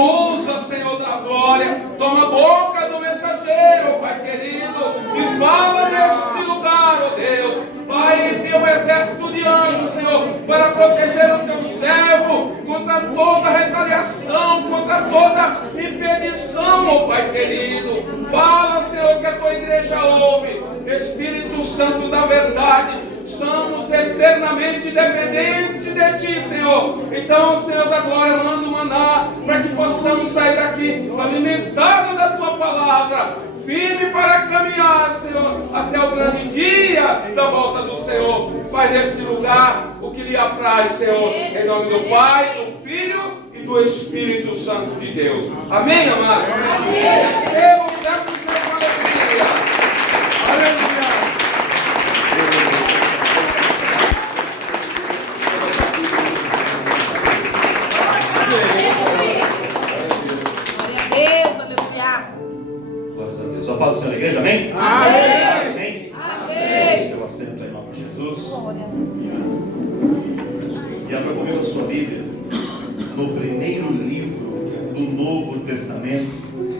Usa, Senhor da glória, toma a boca do mensageiro, Pai querido, e fala neste lugar, ó Deus. Pai, envia um exército de anjos, Senhor, para proteger o teu servo contra toda retaliação, contra toda impedição, ó Pai querido. Fala, Senhor, que a tua igreja ouve. Espírito Santo da verdade, somos eternamente dependentes de Ti, Senhor. Então, Senhor da glória, manda o maná para que possamos sair daqui alimentados da Tua palavra, firme para caminhar, Senhor, até o grande dia da volta do Senhor. Faz neste lugar o que lhe apraz, Senhor, em nome do Pai, do Filho e do Espírito Santo de Deus. Amém, amado? Receba o certo Senhor para a alegria. Aleluia. Só paz do Senhor, igreja, amém? Amém. Amém. Amém. Seu assento em nome de Jesus. E abra comigo a sua Bíblia no primeiro livro do Novo Testamento,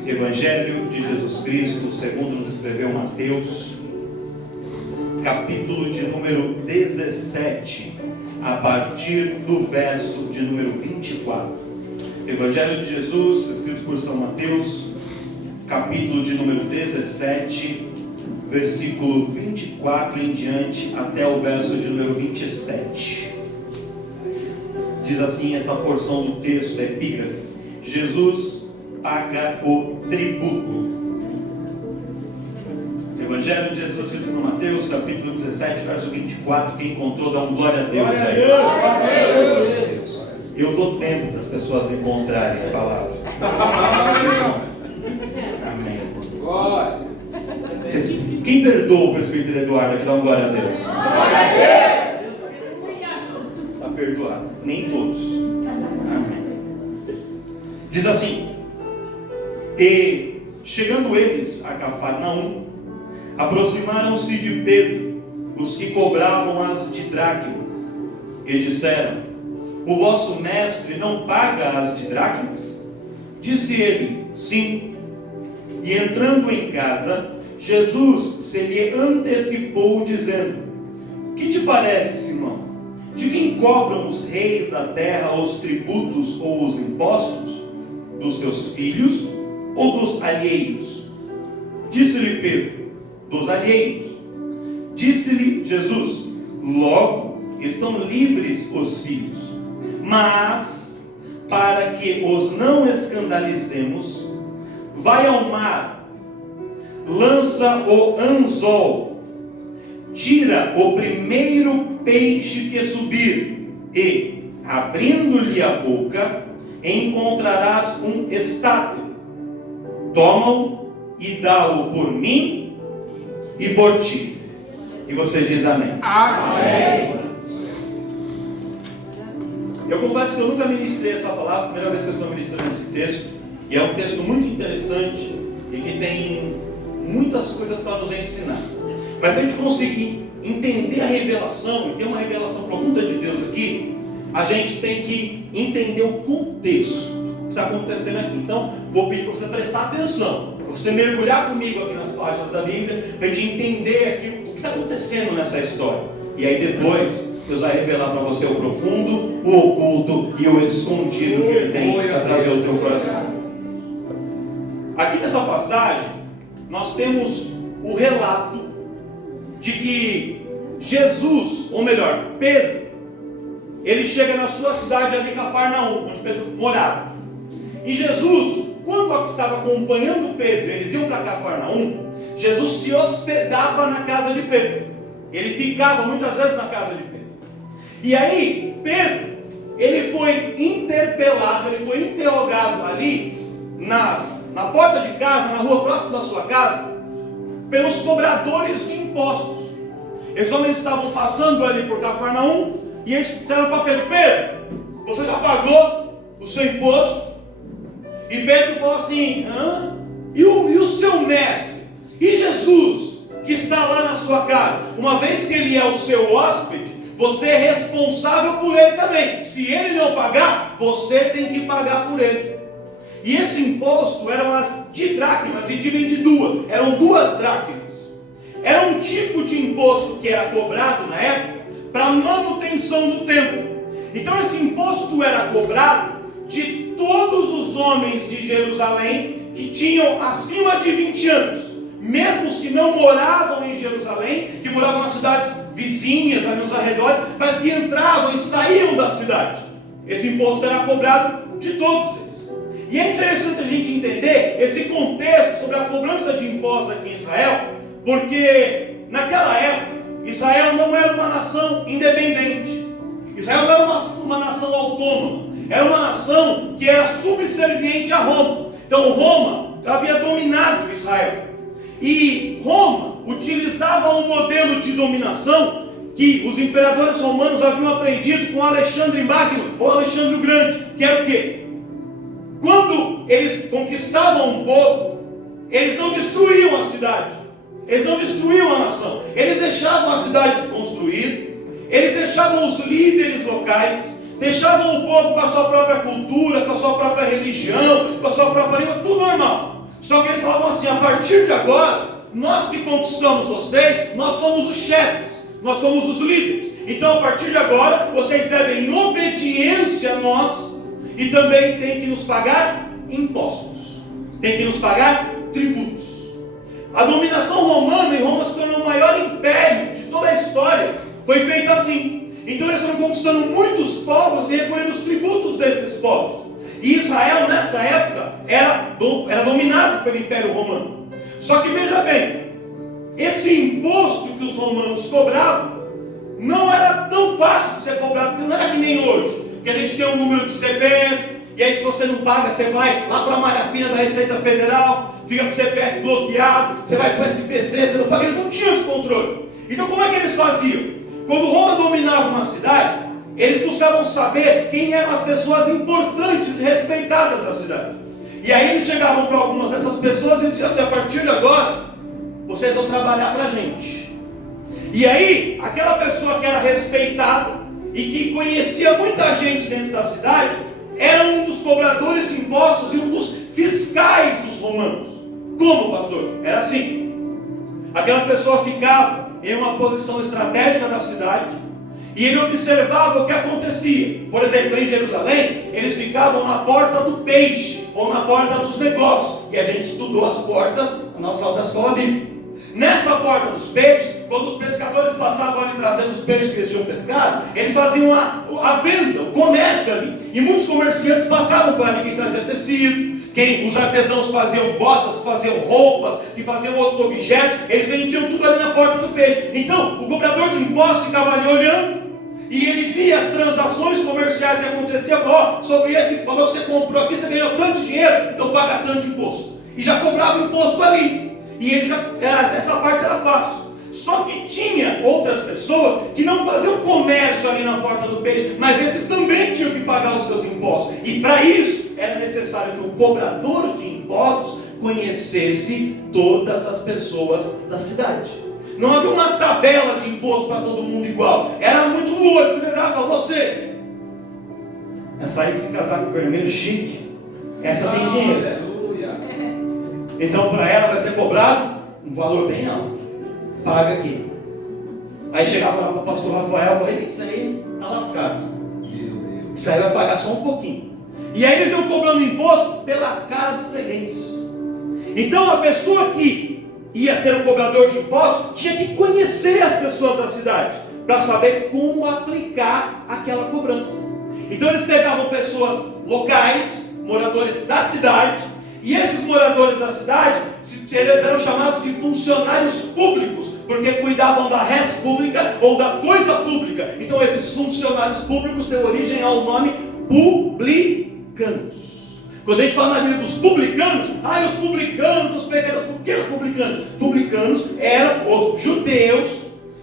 Evangelho de Jesus Cristo, segundo nos escreveu Mateus, capítulo de número 17, a partir do verso de número 24. Evangelho de Jesus, escrito por São Mateus, capítulo de número 17, versículo 24 em diante, até o verso de número 27. Diz assim esta porção do texto, da epígrafe: Jesus paga o tributo. Evangelho de Jesus, escrito por Mateus, capítulo 17, verso 24. Quem encontrou, dá um glória a Deus. Glória a Deus. Eu dou tempo das pessoas encontrarem a palavra. Amém. Quem perdoa o presbítero Eduardo aqui, dá um glória a Deus. Está perdoado. Nem todos. Amém. Diz assim: e chegando eles a Cafarnaum, aproximaram-se de Pedro os que cobravam as de dracmas e disseram: o vosso mestre não paga as de dracmas? Disse ele: sim. E entrando em casa, Jesus se lhe antecipou, dizendo: que te parece, Simão? De quem cobram os reis da terra os tributos ou os impostos? Dos seus filhos ou dos alheios? Disse-lhe Pedro: dos alheios. Disse-lhe Jesus: logo estão livres os filhos. Mas, para que os não escandalicemos, vai ao mar, lança o anzol, tira o primeiro peixe que subir, e, abrindo-lhe a boca, encontrarás um estátuo. Toma-o e dá-o por mim e por ti. E você diz amém. Amém. Eu confesso que eu nunca ministrei essa palavra, primeira vez que eu estou ministrando esse texto, e é um texto muito interessante e que tem muitas coisas para nos ensinar. Mas para a gente conseguir entender a revelação, e ter uma revelação profunda de Deus aqui, a gente tem que entender o contexto que está acontecendo aqui. Então, vou pedir para você prestar atenção, para você mergulhar comigo aqui nas páginas da Bíblia, para a gente entender aqui o que está acontecendo nessa história. E aí depois, Deus vai revelar para você o profundo, o oculto e o escondido que Ele tem para trazer o teu coração. Aqui nessa passagem, nós temos o relato de que Jesus, ou melhor, Pedro, ele chega na sua cidade ali em Cafarnaum, onde Pedro morava. E Jesus, quando estava acompanhando Pedro, eles iam para Cafarnaum, Jesus se hospedava na casa de Pedro. Ele ficava muitas vezes na casa de Pedro. E aí, Pedro, ele foi interpelado, ele foi interrogado ali na porta de casa, na rua próxima da sua casa, pelos cobradores de impostos. Eles homens estavam passando ali por Cafarnaum e eles disseram para Pedro: Pedro, você já pagou o seu imposto? E Pedro falou assim: hã? E o seu mestre? E Jesus, que está lá na sua casa? Uma vez que ele é o seu hóspede, você é responsável por ele também. Se ele não pagar, você tem que pagar por ele. E esse imposto eram as didracmas, e dividem de duas, eram 2 dracmas. Era um tipo de imposto que era cobrado na época para a manutenção do templo. Então esse imposto era cobrado de todos os homens de Jerusalém que tinham acima de 20 anos, mesmo os que não moravam em Jerusalém, que moravam nas cidades vizinhas, ali nos arredores, mas que entravam e saíam da cidade. Esse imposto era cobrado de todos eles. E é interessante a gente entender esse contexto sobre a cobrança de impostos aqui em Israel, porque naquela época Israel não era uma nação independente. Israel não era uma nação autônoma. Era uma nação que era subserviente a Roma. Então Roma havia dominado Israel. E Roma utilizava um modelo de dominação que os imperadores romanos haviam aprendido com Alexandre Magno ou Alexandre o Grande, que era o quê? Quando eles conquistavam um povo, eles não destruíam a cidade, eles não destruíam a nação, eles deixavam a cidade construída, eles deixavam os líderes locais, deixavam o povo com a sua própria cultura, com a sua própria religião, com a sua própria língua, tudo normal. Só que eles falavam assim: a partir de agora, nós que conquistamos vocês, nós somos os chefes, nós somos os líderes. Então a partir de agora, vocês devem em obediência a nós, e também tem que nos pagar impostos, tem que nos pagar tributos. A dominação romana em Roma se tornou o maior império de toda a história. Foi feito assim. Então eles foram conquistando muitos povos e recolhendo os tributos desses povos. E Israel nessa época era dominado pelo Império Romano. Só que veja bem, esse imposto que os romanos cobravam não era tão fácil de ser cobrado, porque não era que nem hoje, que a gente tem um número de CPF, e aí se você não paga, você vai lá para a malha fina da Receita Federal, fica com o CPF bloqueado, você vai para o SPC, você não paga. Eles não tinham esse controle. Então como é que eles faziam? Quando Roma dominava uma cidade, eles buscavam saber quem eram as pessoas importantes e respeitadas da cidade. E aí eles chegavam para algumas dessas pessoas e diziam assim: a partir de agora, vocês vão trabalhar para a gente. E aí, aquela pessoa que era respeitada e que conhecia muita gente dentro da cidade, era um dos cobradores de impostos e um dos fiscais dos romanos. Como, pastor? Era assim: aquela pessoa ficava em uma posição estratégica da cidade e ele observava o que acontecia. Por exemplo, em Jerusalém, eles ficavam na porta do peixe ou na porta dos negócios, e a gente estudou as portas na nossa aula da escola bíblica. Nessa porta dos peixes, quando os pescadores passavam ali trazendo os peixes que eles tinham pescado, eles faziam a venda, o comércio ali. E muitos comerciantes passavam por ali, quem trazia tecido, os artesãos faziam botas, faziam roupas, que faziam outros objetos, eles vendiam tudo ali na porta do peixe. Então, o cobrador de impostos ficava ali olhando, e ele via as transações comerciais que aconteciam. Ó, sobre esse valor que você comprou aqui, você ganhou tanto dinheiro, então paga tanto imposto. E já cobrava imposto ali. E ele essa parte era fácil. Só que tinha outras pessoas que não faziam comércio ali na porta do peixe, mas esses também tinham que pagar os seus impostos. E para isso era necessário que o cobrador de impostos conhecesse todas as pessoas da cidade. Não havia uma tabela de imposto para todo mundo igual. Era muito no olho, que olhava você. Essa aí que se casar com vermelho chique, essa tem dinheiro. Então para ela vai ser cobrado um valor bem alto. Paga aqui. Aí chegava lá para o pastor Rafael e falava: isso aí está lascado. Isso aí vai pagar só um pouquinho. E aí eles iam cobrando imposto pela cara do freguês. Então a pessoa que ia ser o cobrador de impostos tinha que conhecer as pessoas da cidade para saber como aplicar aquela cobrança. Então eles pegavam pessoas locais, moradores da cidade, e esses moradores da cidade, eles eram chamados de funcionários públicos, porque cuidavam da res pública ou da coisa pública. Então esses funcionários públicos deu origem ao nome publicanos. Quando a gente fala na Bíblia dos publicanos, os publicanos, os pecadores, por que os publicanos? Publicanos eram os judeus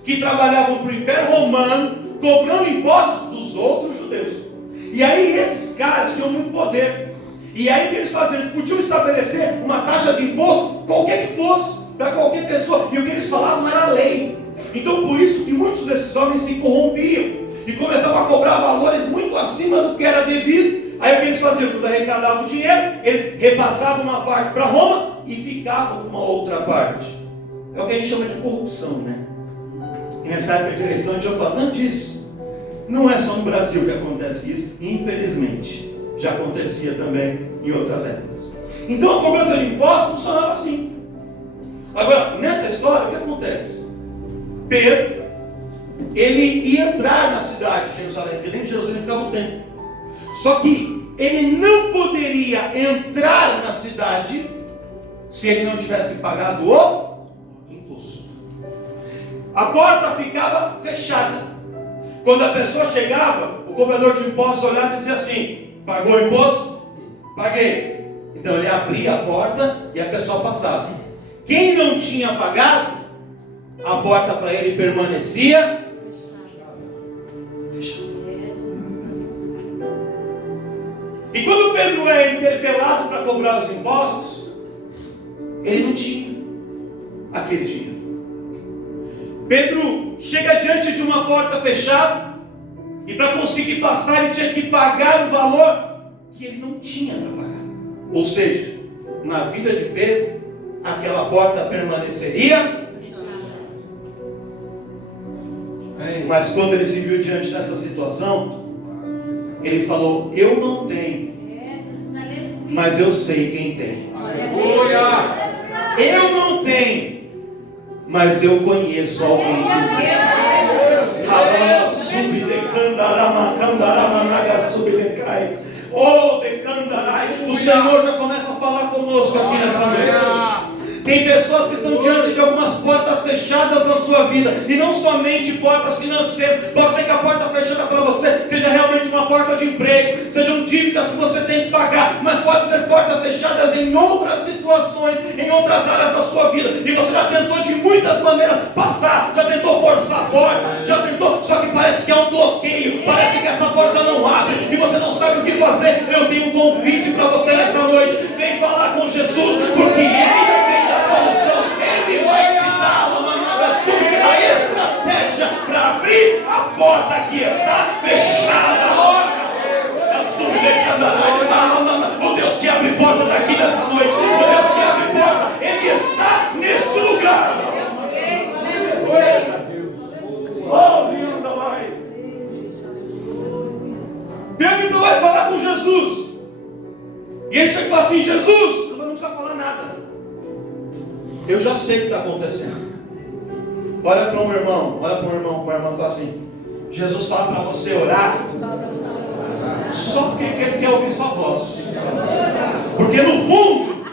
que trabalhavam para o Império Romano, cobrando impostos dos outros judeus. E aí esses caras tinham muito poder. E aí o que eles faziam? Eles podiam estabelecer uma taxa de imposto, qualquer que fosse, para qualquer pessoa. E o que eles falavam era lei. Então por isso que muitos desses homens se corrompiam e começavam a cobrar valores muito acima do que era devido. Aí o que eles faziam? Quando arrecadavam o dinheiro, eles repassavam uma parte para Roma e ficavam com uma outra parte. É o que a gente chama de corrupção, né? E nessa época de eleição a gente já fala tanto disso. Não é só no Brasil que acontece isso, infelizmente. Já acontecia também em outras épocas. Então a cobrança de impostos funcionava assim. Agora, nessa história, o que acontece? Pedro, ele ia entrar na cidade de Jerusalém, porque dentro de Jerusalém ficava o templo. Só que ele não poderia entrar na cidade se ele não tivesse pagado o imposto. A porta ficava fechada. Quando a pessoa chegava, o cobrador de impostos olhava e dizia assim: pagou o imposto? Paguei. Então ele abria a porta e a pessoa passava. Quem não tinha pagado, a porta para ele permanecia fechada. E quando Pedro é interpelado para cobrar os impostos, ele não tinha aquele dinheiro. Pedro chega diante de uma porta fechada, e para conseguir passar ele tinha que pagar o valor que ele não tinha para pagar. Ou seja, na vida de Pedro, aquela porta permaneceria. Mas quando ele se viu diante dessa situação, ele falou: eu não tenho, mas eu sei quem tem. Eu não tenho, mas eu conheço alguém que tem. Oh, decandarai. O Senhor já começa a falar conosco aqui nessa noite. Tem pessoas que estão diante de algumas portas fechadas na sua vida, e não somente portas financeiras. Pode ser que a porta fechada para você seja realmente uma porta de emprego, sejam dívidas que você tem que pagar, mas pode ser portas fechadas em outras situações, em outras áreas da sua vida, e você já tentou de muitas maneiras passar, já tentou forçar a porta, já tentou, só que parece que há um bloqueio, parece que essa porta não abre, e você não sabe o que fazer. Eu tenho um convite para você nessa noite: vem falar com Jesus, porque Ele tem a solução. Ele vai te dar a estratégia para abrir a porta que está fechada. O Deus que abre porta daqui nessa noite, o Deus que abre porta, Ele está nesse lugar. Pedro então vai falar com Jesus, e ele chega e fala assim: Jesus, não precisa falar nada, eu já sei o que está acontecendo. Olha para um irmão, para o irmão e fala assim: Jesus fala para você orar só porque Ele quer ouvir sua voz, porque no fundo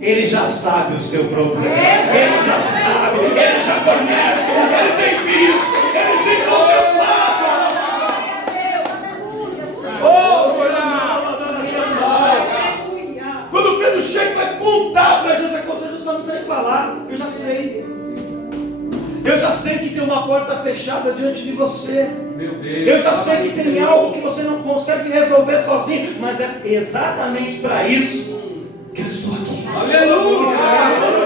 Ele já sabe o seu problema, Ele já sabe, Ele já conhece, Ele tem visto, Ele tem contemplado. Quando Pedro chega e vai contar para Jesus, Jesus não precisa nem falar: eu já sei. Eu já sei que tem uma porta fechada diante de você. Meu Deus. Eu já sei que tem algo que você não consegue resolver sozinho, mas é exatamente para isso que eu estou aqui. Aleluia!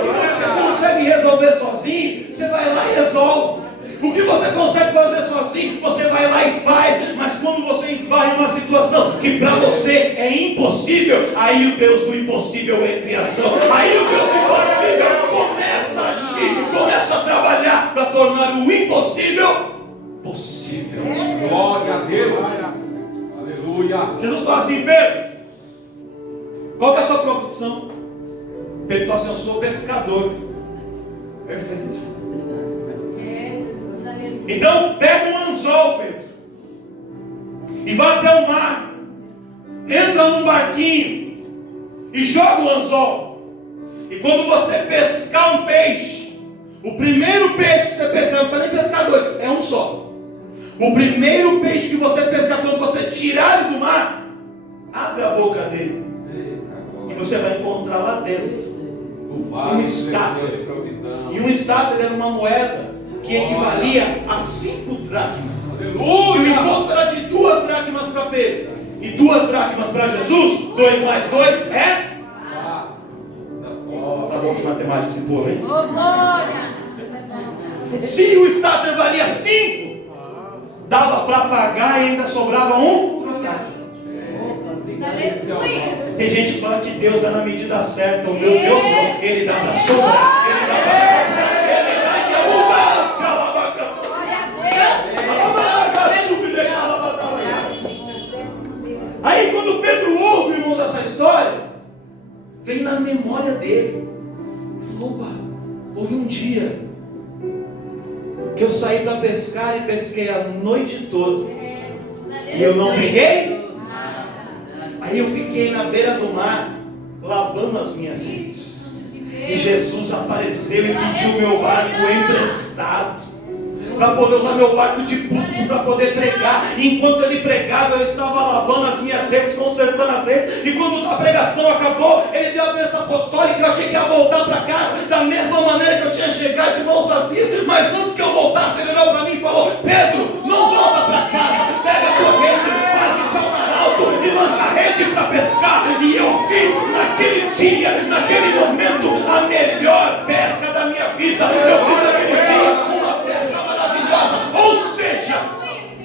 O que você consegue resolver sozinho, você vai lá e resolve. O que você consegue fazer sozinho, você vai lá e faz. Mas quando você esbarra em uma situação que para você é impossível, aí o Deus do impossível entra em ação. Aí o Deus do impossível começa a agir, começa a trabalhar para tornar o impossível possível. Glória a Deus. Aleluia. Jesus fala assim: Pedro, qual que é a sua profissão? Pedro fala assim: eu sou pescador. Perfeito. Então pega um anzol, Pedro, e vai até o mar, entra num barquinho e joga o anzol. E quando você pescar um peixe, o primeiro peixe que você pescar, não precisa nem pescar dois, é um só. O primeiro peixe que você pescar, quando você tirar ele do mar, abre a boca dele e você vai encontrar lá dentro um estáter. E um estáter era uma moeda que equivalia a 5 dracmas. Aleluia! Se o imposto era de 2 dracmas para Pedro e 2 dracmas para Jesus, 2 mais 2 é? Tá bom de matemática esse povo, hein? Se o estáter valia 5, dava para pagar e ainda sobrava um trocado. Tem gente que fala que Deus dá na medida certa. O meu Deus não, Ele dá para sobrar. Ele dá para sobrar. Ele dá em abundância. Aí quando Pedro ouve, irmão, dessa história, vem na memória dele. Ele falou: opa, houve um dia que eu saí para pescar e pesquei a noite toda e eu não peguei. Aí eu fiquei na beira do mar lavando as minhas redes e Jesus apareceu e pediu meu barco emprestado para poder usar meu barco de púlpito para poder pregar. E enquanto ele pregava, eu estava lavando as minhas redes, consertando as redes. E quando a pregação acabou, ele deu a bênção apostólica. Eu achei que ia voltar para casa da mesma maneira que eu tinha chegado, de mãos vazias. Mas antes que eu voltasse, ele olhou para mim e falou: Pedro, não volta para casa, pega a tua rede, faz tchau mar alto e lança a rede para pescar. E eu fiz naquele dia, naquele momento, a melhor pesca da minha vida. Eu fiz naquele dia uma pesca maravilhosa. Ou seja,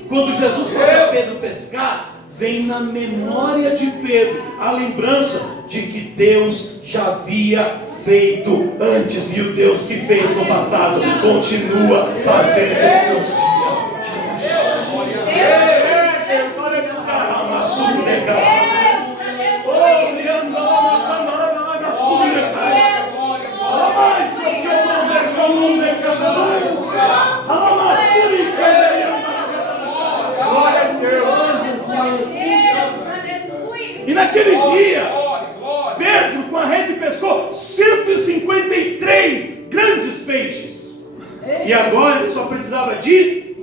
quando Jesus foi para Pedro pescar, vem na memória de Pedro a lembrança de que Deus já havia feito antes, e o Deus que fez no passado continua fazendo nos dias. E naquele dia, Pedro com a rede pescou 153 grandes peixes. E agora ele só precisava de...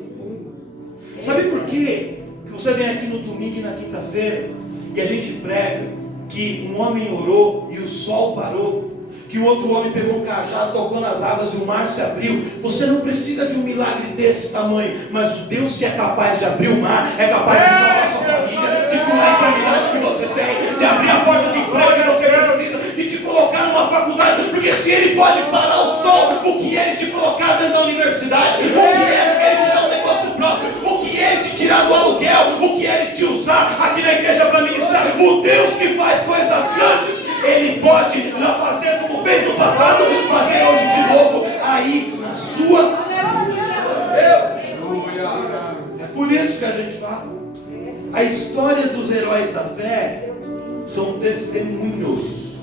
Sabe por quê? Que você vem aqui no domingo e na quinta-feira e a gente prega que um homem orou e o sol parou, que o outro homem pegou um cajado, tocou nas águas e o mar se abriu. Você não precisa de um milagre desse tamanho, mas o Deus que é capaz de abrir o mar, é capaz de salvar a sua família, de curar a enfermidade que você tem, de abrir a porta de emprego que você precisa, e te colocar numa faculdade. Porque se Ele pode parar o sol, o que Ele te colocar dentro da universidade, o que Ele te dar um negócio próprio, o que Ele te tirar do aluguel, o que Ele te usar aqui na igreja para ministrar, o Deus que faz coisas grandes, Ele pode já fazer como fez no passado, fazer hoje de novo, aí na sua. É por isso que a gente fala. A história dos heróis da fé são testemunhos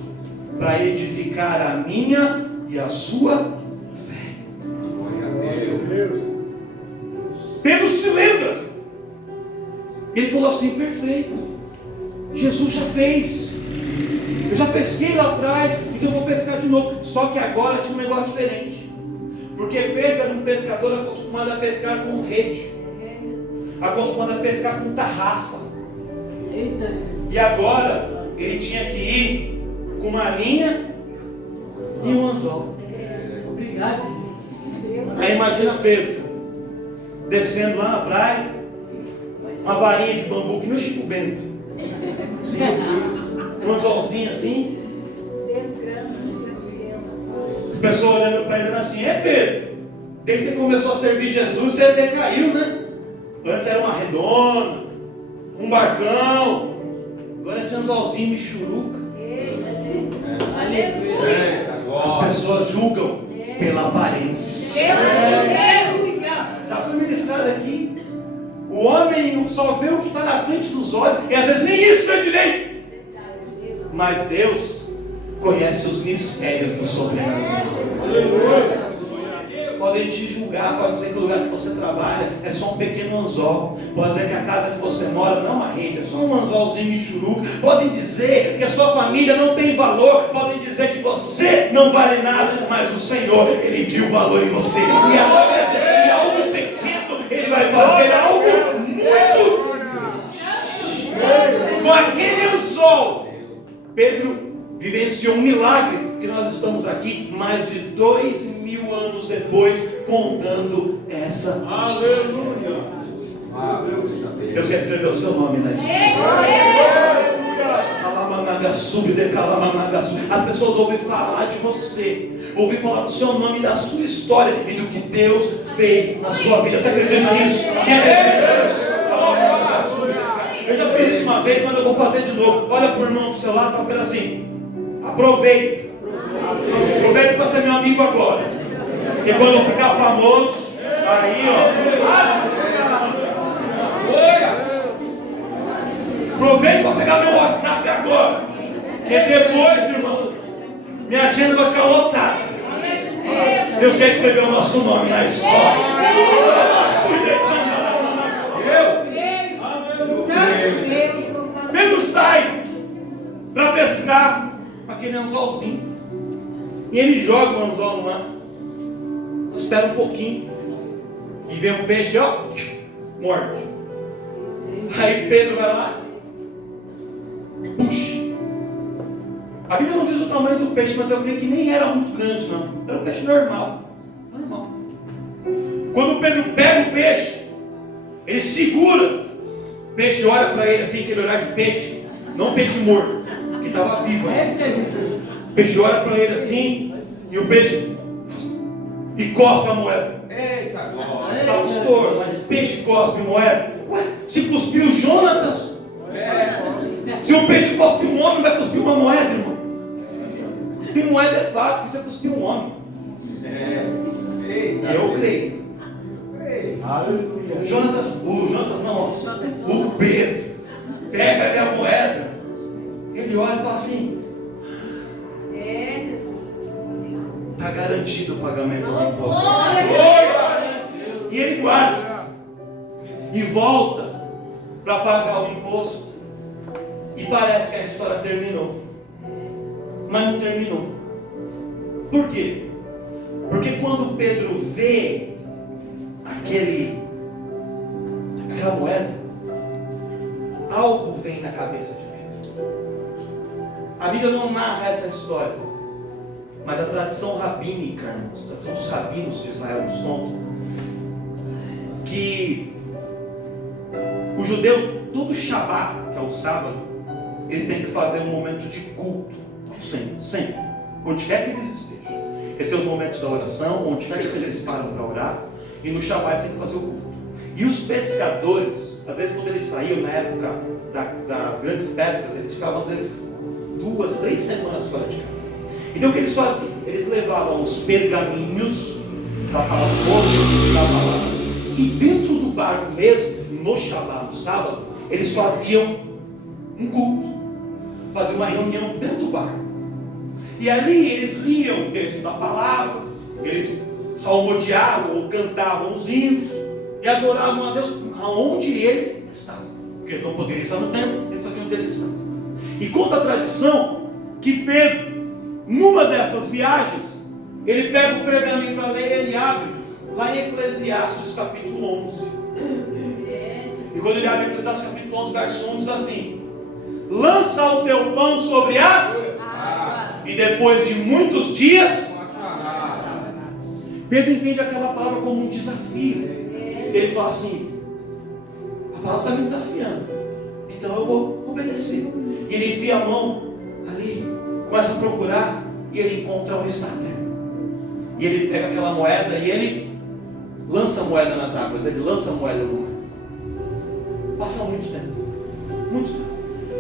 para edificar a minha e a sua fé. Pedro se lembra. Ele falou assim: perfeito, Jesus já fez. Eu já pesquei lá atrás, então eu vou pescar de novo. Só que agora tinha um negócio diferente. Porque Pedro era um pescador acostumado a pescar com rede, acostumado a pescar com tarrafa. E agora ele tinha que ir com uma linha e um anzol. Obrigado. Aí imagina Pedro descendo lá na praia, uma varinha de bambu que nem o Chico Bento, assim, um anzolzinho assim. As pessoas olhando para ele dizendo assim: Pedro, desde que você começou a servir Jesus, você decaiu, né? Antes era uma redona, um barcão, agora é esse anzolzinho michuruca. As pessoas julgam pela aparência. Já foi ministrado aqui. O homem só vê o que está na frente dos olhos, e às vezes nem isso vê direito. Mas Deus conhece os mistérios do sobrenatural. Podem te julgar, pode dizer que o lugar que você trabalha é só um pequeno anzol. Pode dizer que a casa que você mora não é uma rede, é só um anzolzinho michuruca. Podem dizer que a sua família não tem valor. Podem dizer que você não vale nada. Mas o Senhor, Ele viu o valor em você. E através desse algo pequeno, Ele vai fazer algo muito. Com aquele anzol, Pedro vivenciou um milagre, que nós estamos aqui mais de 2000 anos depois contando essa história. Deus quer escrever o seu nome na história. As pessoas ouvem falar de você, ouvem falar do seu nome, da sua história e do que Deus fez na sua vida. Você acredita nisso? Quem acredita nisso? Eu já fiz isso uma vez, mas eu vou fazer de novo. Olha para o irmão do seu lado e fala para ele assim: aproveita. Aproveita para ser meu amigo agora. Porque quando eu ficar famoso, aí ó. Aproveita para pegar meu WhatsApp agora. Porque depois, irmão, minha agenda vai ficar lotada. Deus quer escrever o nosso nome na história. Pedro sai para pescar aquele anzolzinho. E ele joga o anzol no mar. Espera um pouquinho. E vê um peixe, ó, morto. Aí Pedro vai lá. Puxa. A Bíblia não diz o tamanho do peixe, mas eu creio que nem era muito grande, não. Era um peixe normal. Normal. Quando Pedro pega o peixe, ele segura. O peixe olha para ele assim, aquele olhar de peixe. Não peixe morto, que estava vivo. O peixe olha para ele assim, e o peixe e cospe a moeda. Eita glória. Pastor, mas peixe cospe moeda? Ué, se cuspiu Jonatas, se o peixe cospe um homem, vai cuspir uma moeda, irmão. Cuspir moeda é fácil, você cuspir um homem. Eita. E eu creio. Jonatas não, o Pedro pega ali a moeda, ele olha e fala assim: está garantido o pagamento do imposto. E ele guarda e volta para pagar o imposto. E parece que a história terminou, mas não terminou. Por quê? Porque quando Pedro vê aquela moeda, algo vem na cabeça de Pedro. A Bíblia não narra essa história, mas a tradição rabínica, irmãos, a tradição dos rabinos de Israel nos conta que o judeu, todo Shabat, que é o sábado, eles têm que fazer um momento de culto, sempre, onde quer que eles estejam. Eles têm os momentos da oração, onde quer que seja, eles param para orar, e no Shabat eles têm que fazer o culto. E os pescadores, às vezes quando eles saíam na época das grandes pescas, eles ficavam às vezes 2, 3 semanas fora de casa. Então o que eles faziam? Eles levavam os pergaminhos da palavra, os outros da palavra, e dentro do barco mesmo, no Shabat, no sábado, eles faziam um culto, faziam uma reunião dentro do barco. E ali eles liam dentro da palavra, eles salmodiavam ou cantavam os hinos e adoravam a Deus aonde eles estavam. Porque eles não poderiam estar no templo, eles faziam onde eles estavam. E conta a tradição que Pedro, numa dessas viagens, ele pega o pergaminho para ler e ele abre lá em Eclesiastes capítulo 11. E quando ele abre Eclesiastes capítulo 11, verso 1, diz assim: lança o teu pão sobre as e depois de muitos dias. Pedro entende aquela palavra como um desafio. Ele fala assim: a palavra está me desafiando, então eu vou obedecer. E ele enfia a mão ali, começa a procurar, e ele encontra um estáter. E ele pega aquela moeda e ele lança a moeda nas águas, ele lança a moeda no mar. Passa muito tempo.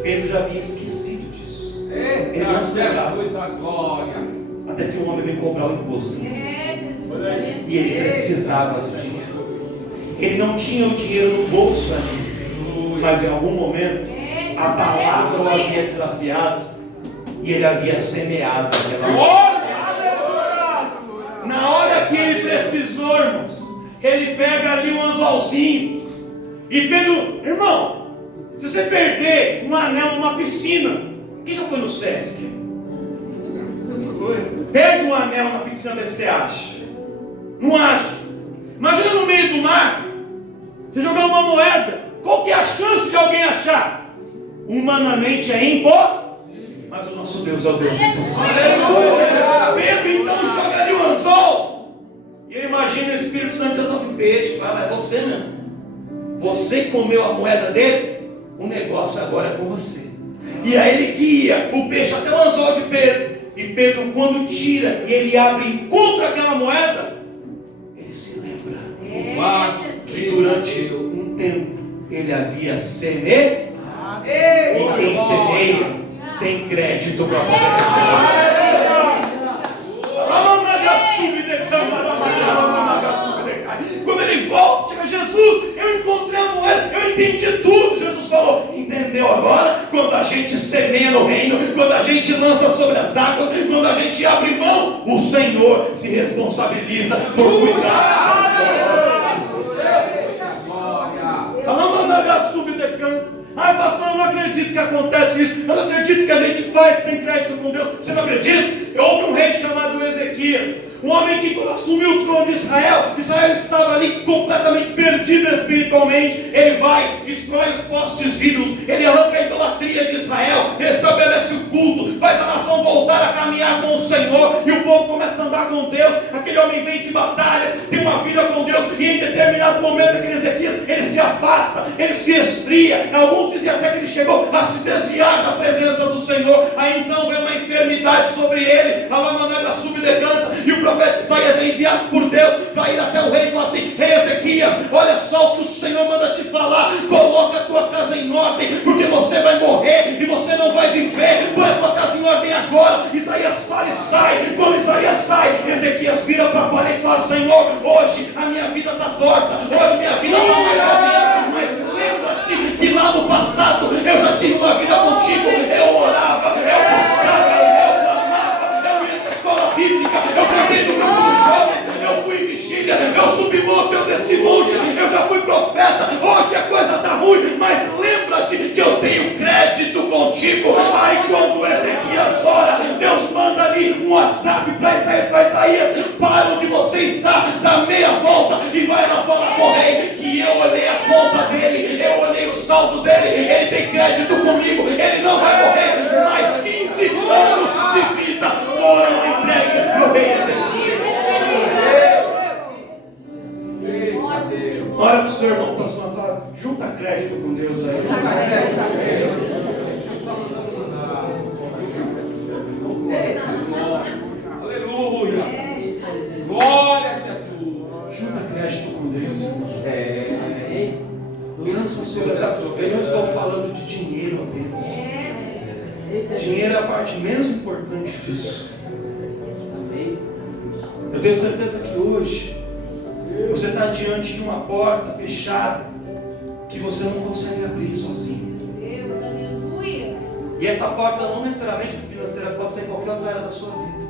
Pedro já havia esquecido disso. Ele não se lembrava. Até que um homem veio cobrar o imposto. E ele precisava do dinheiro. Ele não tinha o dinheiro no bolso ainda, mas em algum momento a palavra o havia desafiado e ele havia semeado aquela moeda. Na hora que ele precisou, irmãos, ele pega ali um anzolzinho. E Pedro, irmão, se você perder um anel numa piscina, quem já foi no Sesc? Perde um anel na piscina, você acha? Não acha? Imagina no meio do mar, você jogar uma moeda, qual que é a chance de alguém achar? Humanamente é impossível, mas o nosso Deus é o Deus impossível. Pedro então joga ali o anzol, e eu imagino o Espírito Santo dizendo assim: peixe, vai lá, é você mesmo. Você comeu a moeda dele, o negócio agora é com você. E aí ele guia o peixe até o anzol de Pedro. E Pedro, quando tira e ele abre e encontra aquela moeda, ele se lembra que durante um tempo ele havia semeado. E quem semeia tem crédito para poder receber. Quando ele volta, chega Jesus, eu encontrei a moeda, eu entendi tudo. Jesus falou, entendeu agora? Quando a gente semeia no reino, quando a gente lança sobre as águas, quando a gente abre mão, o Senhor se responsabiliza por cuidar das nossas vidas. Ai, pastor, eu não acredito que acontece isso. Eu não acredito que a gente faz, tem crédito com Deus. Você não acredita? Houve um rei chamado Ezequias, um homem que quando assumiu o trono de Israel estava ali completamente perdido espiritualmente. Ele vai, destrói os postes ídolos, ele arranca a idolatria de Israel, estabelece o culto, faz a nação voltar a caminhar com o Senhor, e o povo começa a andar com Deus. Aquele homem vence batalhas, tem uma vida com Deus, e em determinado momento aquele Ezequias, ele se afasta, ele se esfria. Alguns dizem até que ele chegou a se desviar da presença do Senhor. Aí então veio uma enfermidade sobre ele, a lamanada subdecanta, e o profeta Isaías é enviado por Deus para ir até o rei e falar assim: rei Ezequias, olha só o que o Senhor manda te falar, coloca a tua casa em ordem, porque você vai morrer e você não vai viver. Põe a tua casa em ordem agora. Isaías fala e sai. Quando Isaías sai, Ezequias vira para a parede e fala: Senhor, hoje a minha vida está torta, hoje minha vida está mais ou menos, mas lembra-te que lá no passado eu já tive uma vida contigo. Eu orava, eu buscava, eu clamava, eu ia na escola bíblica, eu cantei no grupo dos jovens, eu fui em vigília, eu subi monte, eu desci monte, eu já fui profeta. Hoje a coisa está ruim, mas lembra-te que eu tenho crédito contigo. Aí quando Ezequias ora, Deus manda ali um WhatsApp para Isaías: Isaías, para onde você está, dá meia volta e vai lá falar com o rei que eu olhei a conta dele, eu olhei o saldo dele, ele tem crédito comigo, ele não vai morrer. Mais 15 anos de vida foram entregues para o rei Ezequias. Olha para o seu irmão, para a sua fala, junta crédito com Deus aí. Aleluia. Glória a Jesus. Junta crédito com Deus, irmão. Lança sobre as águas. Eu não estou falando de dinheiro apenas. Dinheiro é a parte menos importante disso. Eu tenho certeza que hoje você está diante de uma porta fechada que você não consegue abrir sozinho. E essa porta não necessariamente financeira, pode ser em qualquer outra área da sua vida.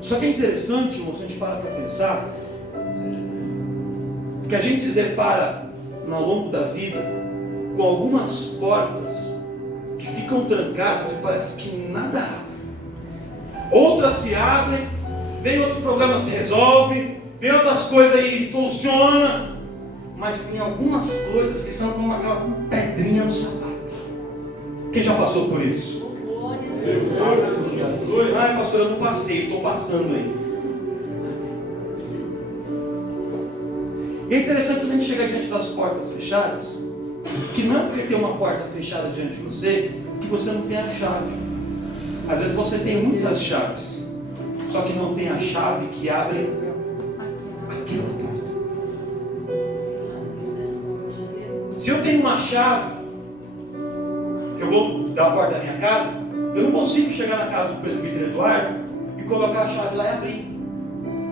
Só que é interessante, irmão, se a gente parar para pensar, que a gente se depara ao longo da vida com algumas portas que ficam trancadas e parece que nada abre. Outras se abrem, vem outros problemas se resolvem, vem outras coisas aí soluciona, mas tem algumas coisas que são como aquela pedrinha no sapato. Quem já passou por isso? Ai, pastor, eu não passei, estou passando aí. E é interessante quando a gente chega diante das portas fechadas, que não é porque tem uma porta fechada diante de você, que você não tem a chave. Às vezes você tem muitas chaves, só que não tem a chave que abre aquela porta. Se eu tenho uma chave, eu vou dar a porta da minha casa, eu não consigo chegar na casa do presbítero Eduardo e colocar a chave lá e abrir.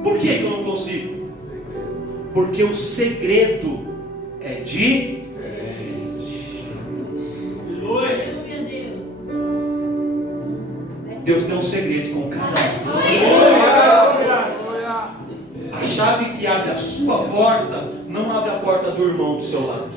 Por que eu não consigo? Porque o segredo é diferente. Deus tem um segredo com cada um. A chave que abre a sua porta não abre a porta do irmão do seu lado.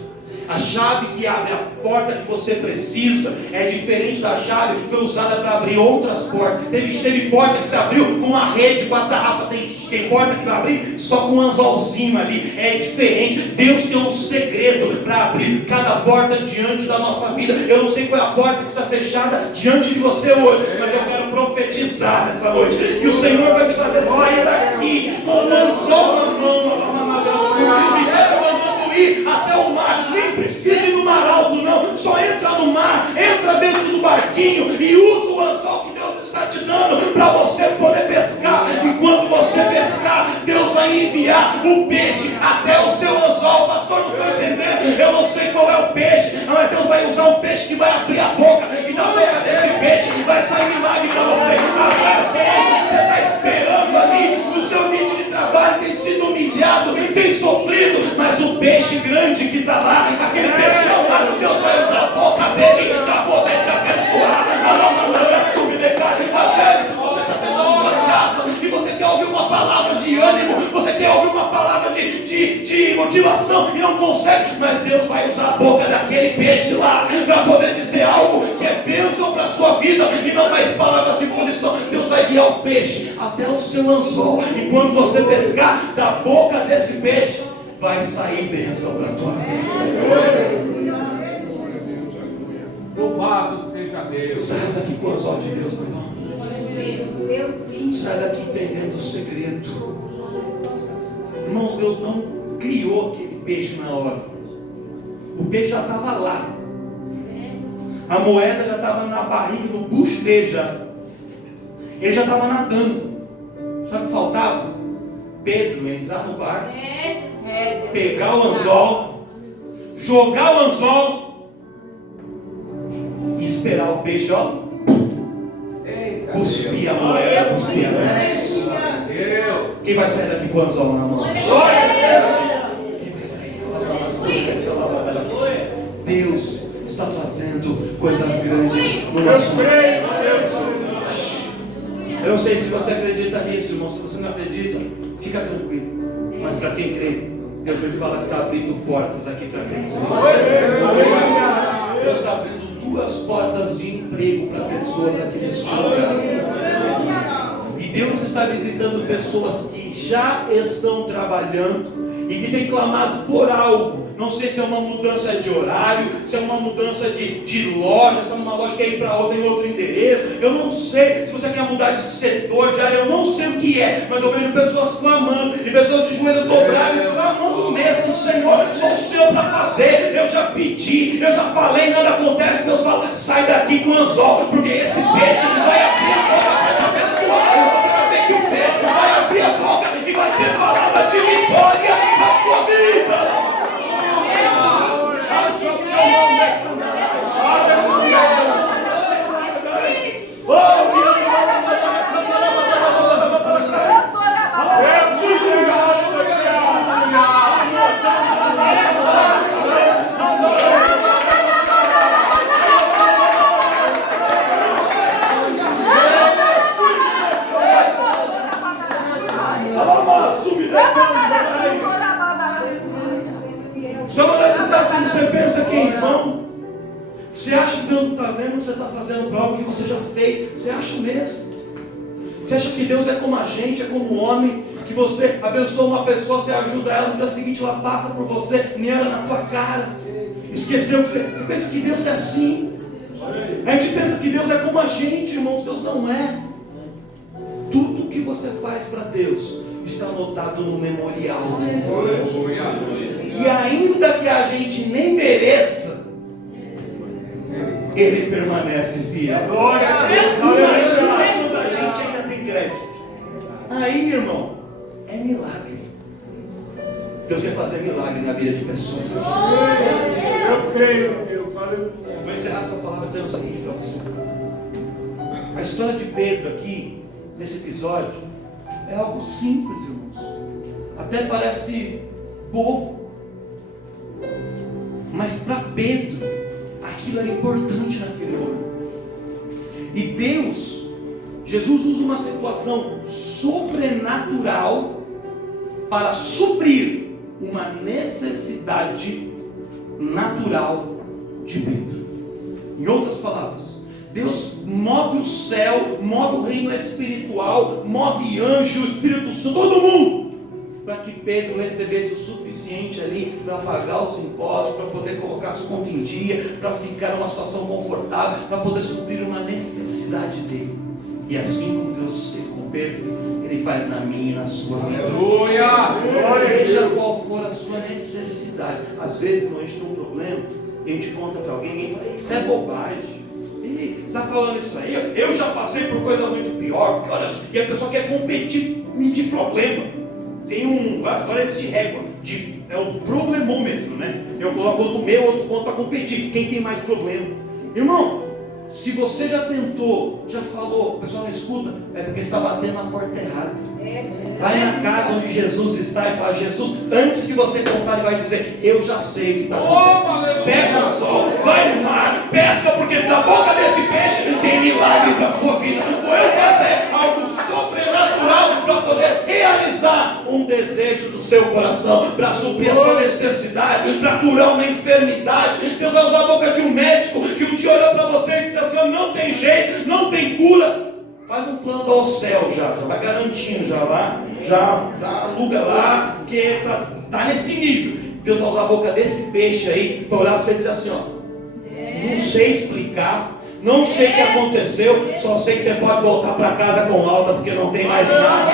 A chave que abre a porta que você precisa é diferente da chave que foi usada para abrir outras portas. Teve porta que se abriu com uma rede, com a tarrafa. Tem porta que vai abrir só com um anzolzinho ali. É diferente. Deus tem um segredo para abrir cada porta diante da nossa vida. Eu não sei qual é a porta que está fechada diante de você hoje, mas eu quero profetizar nessa noite que o Senhor vai te fazer sair daqui com um anzol na mão, está te mandando ir até o mar. Nem precisa ir no mar alto não, só entra no mar, entra dentro do barquinho e usa o anzol que Deus está te dando para você poder pescar. E quando você pescar, Deus vai enviar o peixe até o seu anzol. Pastor, não estou entendendo, eu não sei qual é o peixe, vai abrir a boca e da boca desse peixe vai sair milagre para você. Agora você está esperando ali no seu ambiente de trabalho, tem sido humilhado, tem sofrido, mas o peixe grande que está lá, aquele peixão lá, Deus vai usar a boca dele para poder te abençoar. Às vezes você está dentro da sua casa e você quer ouvir uma palavra de ânimo, você quer ouvir uma palavra de motivação e não consegue, mas Deus vai usar a boca daquele peixe lá para poder dizer algo que é bênção para a sua vida e não mais palavras de condição. Deus vai guiar o peixe até o seu anzol e quando você pescar da boca desse peixe vai sair bênção para a tua vida. Louvado seja Deus. Sai daqui com o anzol de Deus, meu irmão. Sai daqui entendendo o segredo. Irmãos, Deus não criou aquele peixe na hora. O peixe já estava lá. A moeda já estava na barriga, no bucho dele já. Ele já estava nadando. Sabe o que faltava? Pedro entrar no barco, pegar o anzol, jogar o anzol e esperar o peixe, ó, cuspir a moeda, cuspir a moeda. Quem vai sair daqui com o anzol na mão? Quem vai sair? Deus está fazendo coisas grandes no nosso mundo. Eu não sei se você acredita nisso, irmão. Se você não acredita, fica tranquilo. Mas para quem crê, Deus me fala que está abrindo portas aqui para crentes. Deus está abrindo 2 portas de emprego para pessoas aqui neste lugar. E Deus está visitando pessoas que já estão trabalhando e que têm clamado por algo. Não sei se é uma mudança de horário, se é uma mudança de loja, se é uma loja que quer ir para outra em outro endereço. Eu não sei se você quer mudar de setor, de área, eu não sei o que é, mas eu vejo pessoas clamando, e pessoas de joelho dobrado, e clamando mesmo: Senhor, sou o Senhor para fazer. Eu já pedi, eu já falei, nada acontece. Deus fala: sai daqui com o anzol, porque esse peixe vai abrir a boca para te abençoar. Você vai ver que o peixe vai abrir a boca e vai ter palavra de vitória na sua vida. Você pensa que é em vão? Você acha que Deus não está vendo o que você está fazendo para algo que você já fez? Você acha mesmo? Você acha que Deus é como a gente, é como um homem, que você abençoa uma pessoa, você ajuda ela, no dia seguinte ela passa por você, nem era na tua cara. Esqueceu que você pensa que Deus é assim. A gente pensa que Deus é como a gente, irmãos. Deus não é. Tudo que você faz para Deus está anotado no memorial. E ainda que a gente nem mereça, Ele permanece fiel. Glória a Deus. Imagina quando a gente ainda tem crédito. Aí, irmão, é milagre. Deus quer fazer milagre na vida de pessoas. Eu creio, Deus. Vou encerrar essa palavra dizendo o seguinte para você. A história de Pedro aqui, nesse episódio, é algo simples, irmãos. Até parece bobo. Mas para Pedro, aquilo era importante naquele momento. E Deus, Jesus usa uma situação sobrenatural para suprir uma necessidade natural de Pedro. Em outras palavras, Deus move o céu, move o reino espiritual, move anjos, Espírito Santo, todo mundo, para que Pedro recebesse o suficiente ali para pagar os impostos, para poder colocar as contas em dia, para ficar numa situação confortável, para poder suprir uma necessidade dele. E assim como Deus fez com Pedro, Ele faz na minha e na sua vida. Seja qual for a sua necessidade. Às vezes, a gente tem um problema, a gente conta para alguém, e fala: isso é bobagem. Você está falando isso aí? Eu já passei por coisa muito pior, porque olha, e a pessoa quer competir, medir problema. Tem agora existe régua, é o problemômetro, né? Eu coloco outro meu, outro ponto para competir. Quem tem mais problema? Irmão, se você já tentou, já falou, o pessoal não escuta, é porque está batendo na porta errada. Vai na casa onde Jesus está e fala: Jesus, antes de você contar, ele vai dizer: eu já sei o que está acontecendo. Pega o sol, vai no mar, pesca, porque da boca desse peixe tem milagre para a sua vida. Ou eu fazer algo sobrenatural para poder realizar um desejo do seu coração, para suprir a sua necessidade, para curar uma enfermidade. Deus vai usar a boca de um médico que um dia olhou para você e disse assim: não tem jeito, não tem cura. Faz um plano ao céu já vai garantindo já lá, já aluga lá, porque tá nesse nível. Deus vai usar a boca desse peixe aí para olhar para você e dizer assim: não sei explicar, não sei o que aconteceu, só sei que você pode voltar para casa com alta, porque não tem mais nada.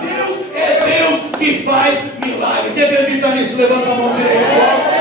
Deus é Deus que faz milagre. Quem acredita nisso, levanta a mão direita.